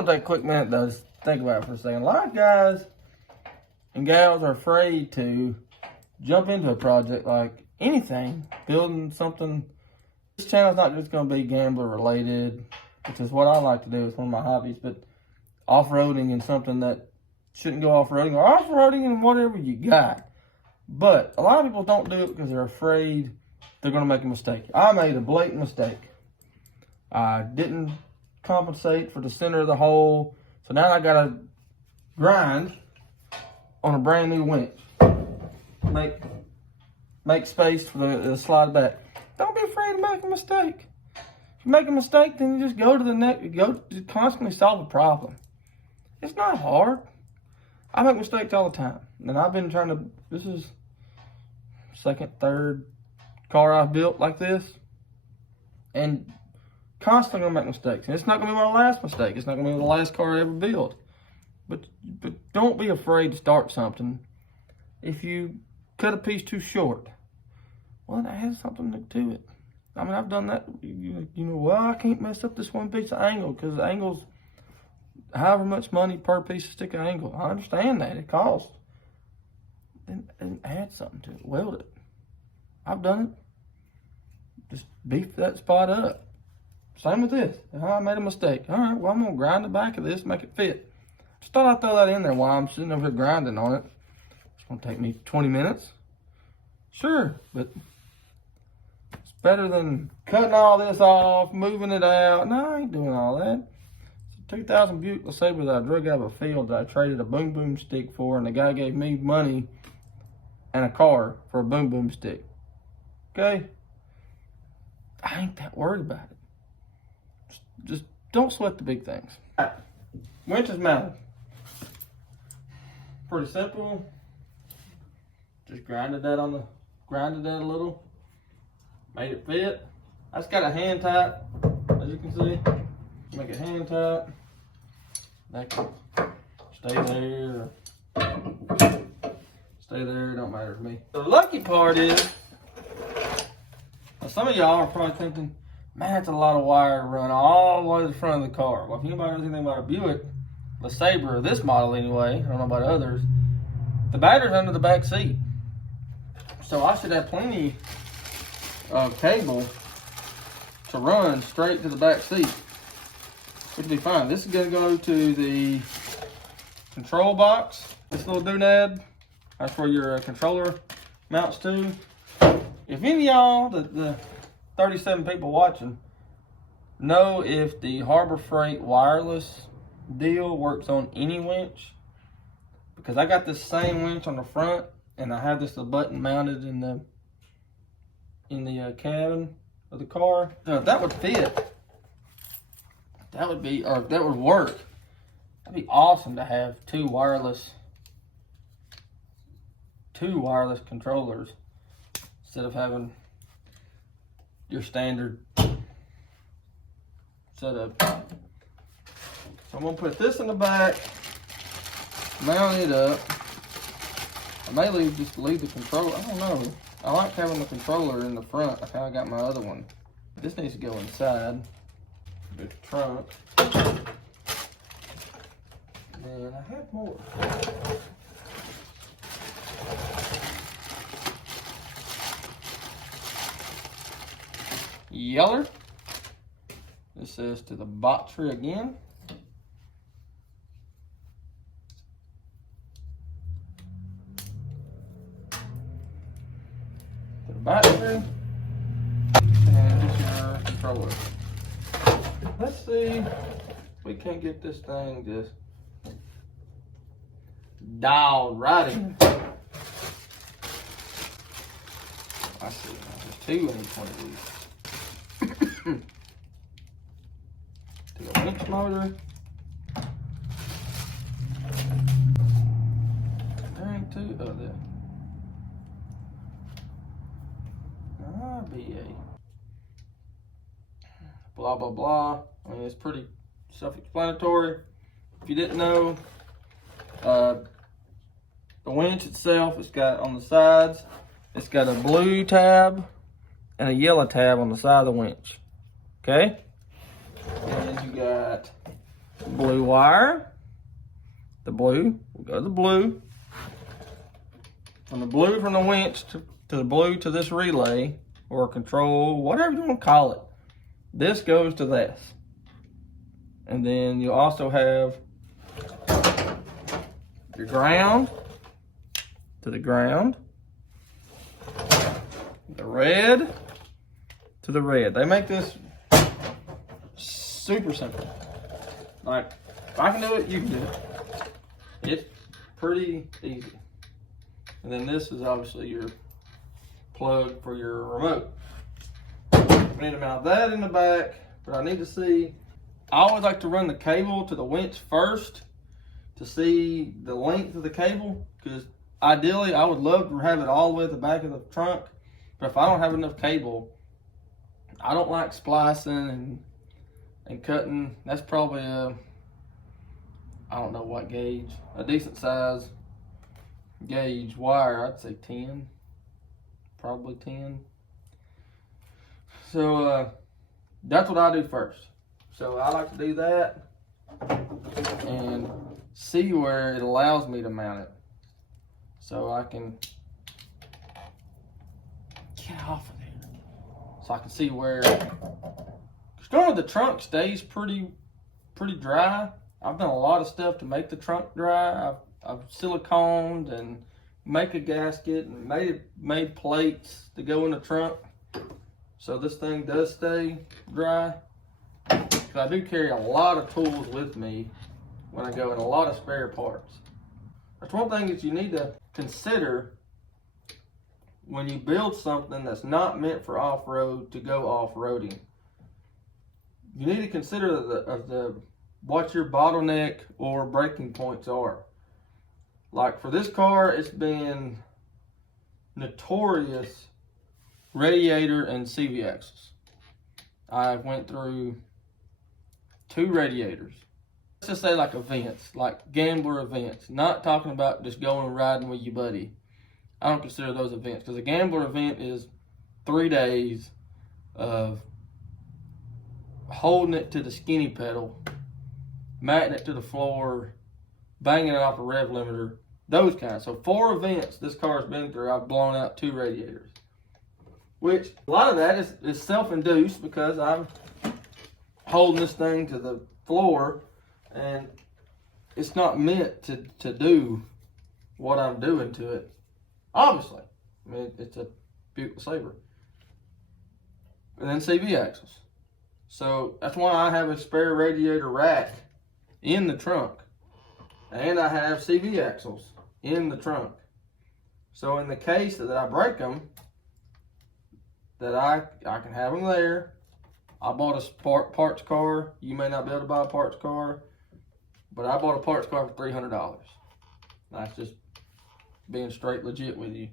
want to take a quick minute though, just think about it for a second. A lot of guys and gals are afraid to jump into a project like anything, building something. This channel's not just going to be gambler related, which is what I like to do. It's one of my hobbies, but off-roading and something that shouldn't go off-roading, or off-roading and whatever you got. But a lot of people don't do it because they're afraid they're going to make a mistake. I made a blatant mistake. I didn't compensate for the center of the hole, so now I got to grind on a brand new winch. Make space for the slide back. Don't be afraid to make a mistake. If you make a mistake, then you just go to the next. Just constantly solve a problem. It's not hard. I make mistakes all the time, and I've been trying to. This is second, third car I've built like this, and constantly gonna make mistakes. And it's not gonna be my last mistake. It's not gonna be the last car I ever build. But don't be afraid to start something. If you cut a piece too short, well, that has something to it. I mean, I've done that. You know, well, I can't mess up this one piece of angle because angles, however much money per piece of stick of angle. I understand that. It costs. Then add something to it. Weld it. I've done it. Just beef that spot up. Same with this. I made a mistake. All right, well, I'm going to grind the back of this, make it fit. Just thought I'd throw that in there while I'm sitting over here grinding on it. It's going to take me 20 minutes. Sure, but it's better than cutting all this off, moving it out. No, I ain't doing all that. It's a 2000 Buick LeSabre that I drug out of a field that I traded a boom boom stick for, and the guy gave me money and a car for a boom boom stick. Okay? I ain't that worried about it. Just don't sweat the big things. Winch is mounted. Pretty simple. Just grinded that a little. Made it fit. I just got a hand tight, as you can see. Make it hand tight. That can stay there. Stay there, don't matter to me. The lucky part is, some of y'all are probably thinking, man, that's a lot of wire to run all the way to the front of the car. Well, if anybody knows anything about a Buick LeSabre, or this model anyway, I don't know about others, the battery's under the back seat. So I should have plenty of cable to run straight to the back seat, which will be fine. This is gonna go to the control box. This little doonad, that's where your controller mounts to. If any of y'all, the 37 people watching, know if the Harbor Freight wireless deal works on any winch, because I got this same winch on the front, and I have this button mounted in the cabin of the car. So if that would fit, that would be, or if that would work, that'd be awesome to have two wireless controllers instead of having your standard setup. So I'm gonna put this in the back, mount it up. I may just leave the controller. I don't know. I like having the controller in the front. I kind of got my other one. This needs to go inside the trunk. And I have more. Yeller. This says to the pt3 again. To the battery. And this is your controller. Let's see if we can't get this thing just dialed right in. I see. There's two in each one of these. To the winch motor. There ain't two of them. RBA. Blah, blah, blah. I mean, it's pretty self-explanatory. If you didn't know, the winch itself, it's got on the sides, it's got a blue tab and a yellow tab on the side of the winch. Okay? And you got blue wire. The blue, we'll go to the blue. From the blue from the winch to the blue to this relay or control, whatever you want to call it. This goes to this. And then you also have your ground to the ground. The red to the red. They make this super simple. Like, if I can do it, you can do it. It's pretty easy. And then this is obviously your plug for your remote. I need to mount that in the back, but I need to see. I always like to run the cable to the winch first to see the length of the cable, because ideally I would love to have it all the way at the back of the trunk, but if I don't have enough cable, I don't like splicing and cutting. That's probably a, I don't know what gauge, a decent size gauge wire. I'd say 10, probably 10. So that's what I do first. So I like to do that and see where it allows me to mount it, so I can get off of there. So I can see where. Normally the trunk stays pretty dry. I've done a lot of stuff to make the trunk dry. I've siliconed and make a gasket and made plates to go in the trunk, so this thing does stay dry. Because I do carry a lot of tools with me when I go, and a lot of spare parts. That's one thing that you need to consider when you build something that's not meant for off-road to go off-roading. You need to consider what your bottleneck or breaking points are. Like for this car, it's been notorious radiator and CV axles. I went through 2 radiators. Let's just say like events, like gambler events. Not talking about just going and riding with your buddy. I don't consider those events, because a gambler event is 3 days of holding it to the skinny pedal, matting it to the floor, banging it off a rev limiter, those kinds. So 4 events this car's been through, I've blown out 2 radiators. Which, a lot of that is self-induced, because I'm holding this thing to the floor and it's not meant to do what I'm doing to it. Obviously. I mean, it's a Buick Sabre. And then CV axles. So that's why I have a spare radiator rack in the trunk. And I have CV axles in the trunk. So in the case that I break them, that I can have them there. I bought a parts car. You may not be able to buy a parts car, but I bought a parts car for $300. That's just being straight legit with you,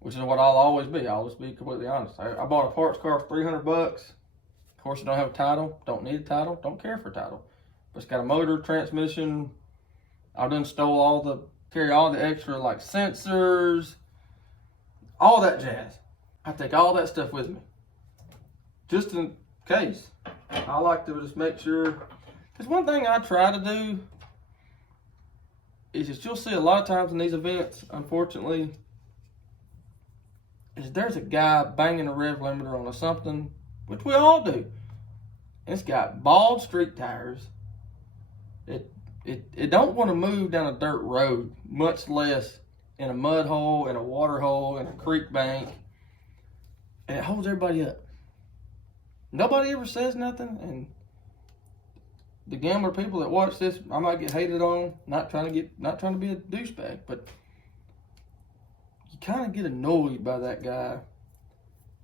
which is what I'll always be. I'll just be completely honest. I bought a parts car for $300. Of course, you don't have a title. Don't need a title. Don't care for a title. But it's got a motor, transmission. I've done carry all the extra like sensors, all that jazz. I take all that stuff with me, just in case. I like to just make sure, because one thing I try to do is that you'll see a lot of times in these events, unfortunately, is there's a guy banging a rev limiter on something, which we all do. And it's got bald street tires. It don't want to move down a dirt road, much less in a mud hole, in a water hole, in a creek bank. And it holds everybody up. Nobody ever says nothing, and the gambler people that watch this, I might get hated on. Not trying to be a douchebag, but you kind of get annoyed by that guy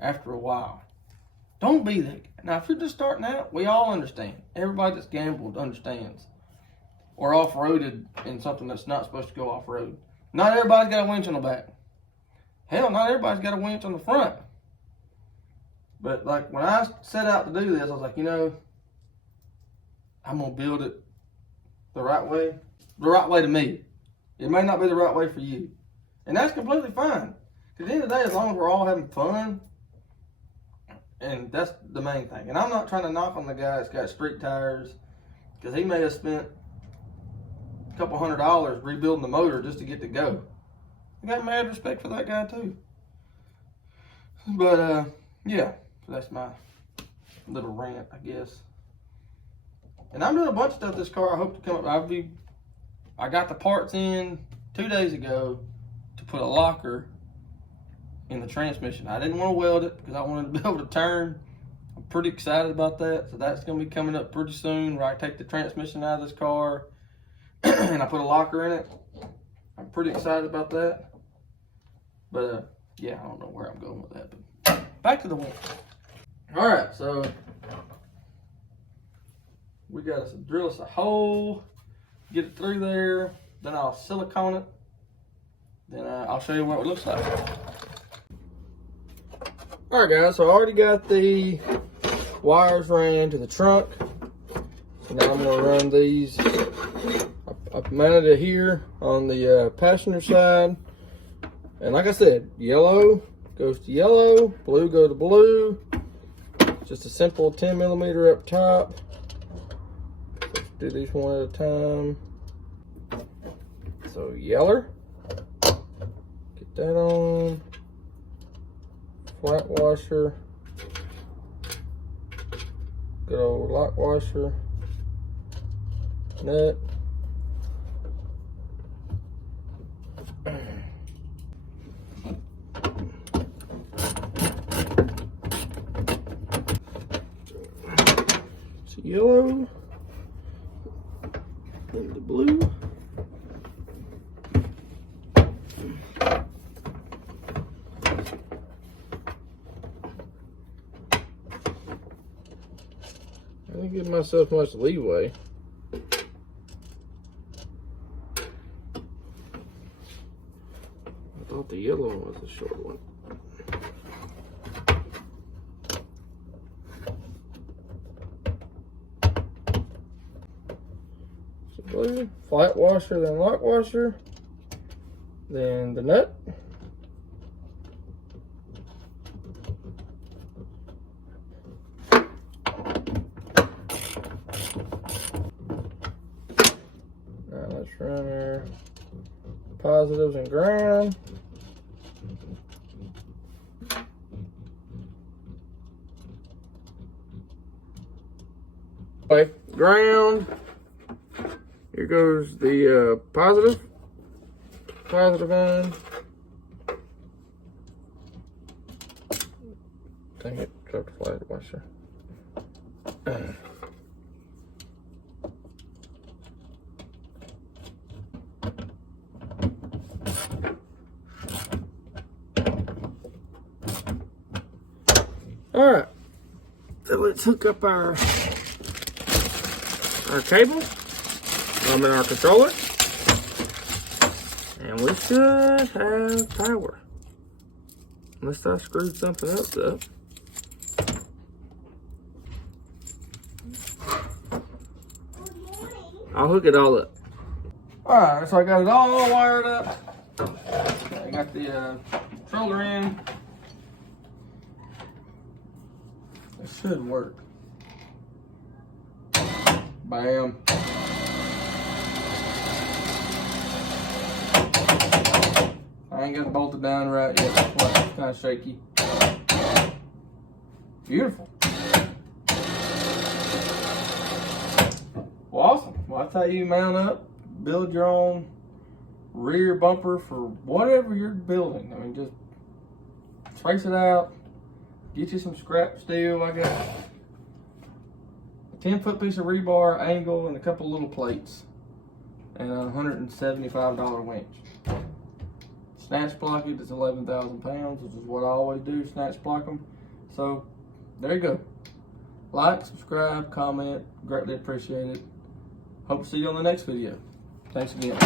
after a while. Don't be that guy. Now, if you're just starting out, we all understand. Everybody that's gambled understands. Or off-roaded in something that's not supposed to go off-road. Not everybody's got a winch on the back. Hell, not everybody's got a winch on the front. But like when I set out to do this, I was like, I'm going to build it the right way to me. It may not be the right way for you. And that's completely fine. Because at the end of the day, as long as we're all having fun, and that's the main thing. And I'm not trying to knock on the guy that's got street tires, Because he may have spent a couple $100 rebuilding the motor just to get to go. I got mad respect for that guy too. But yeah, so that's my little rant, I guess. And I'm doing a bunch of stuff this car. I hope to come up. I got the parts in 2 days ago to put a locker in the transmission. I didn't want to weld it because I wanted to be able to turn. I'm pretty excited about that. So that's going to be coming up pretty soon, where I take the transmission out of this car and I put a locker in it. I'm pretty excited about that. But yeah, I don't know where I'm going with that. But back to the Winch. All right, so we got to drill us a hole, get it through there, then I'll silicone it, then I'll show you what it looks like. All right, guys, so I already got the wires ran to the trunk. So now I'm gonna run these. I've mounted it here on the passenger side. And like I said, yellow goes to yellow, blue go to blue. Just a simple 10 millimeter up top. Let's do these one at a time. So yeller, get that on. Flat washer, good old lock washer, nut. It's yellow and the blue. I didn't give myself much leeway. I thought the yellow one was the short one. So blue, flat washer, then lock washer, then the nut. Let's run our positives and ground. Okay, ground. Here goes the positive end. Dang it, dropped the flat washer. All right, so let's hook up our cable, in our controller, and we should have power. Unless I screwed something else up. I'll hook it all up. All right, so I got it all wired up. I got the controller in. It should work. Bam. I ain't got it bolted down right yet. That's why it's kind of shaky. Beautiful. Well, awesome. Well, that's how you mount up, build your own rear bumper for whatever you're building. I mean, just trace it out. Get you some scrap steel. I got a 10-foot piece of rebar, angle, and a couple little plates, and a $175 winch. Snatch block it is 11,000 pounds, which is what I always do, snatch block them. So there you go. Like, subscribe, comment, greatly appreciate it. Hope to see you on the next video. Thanks again.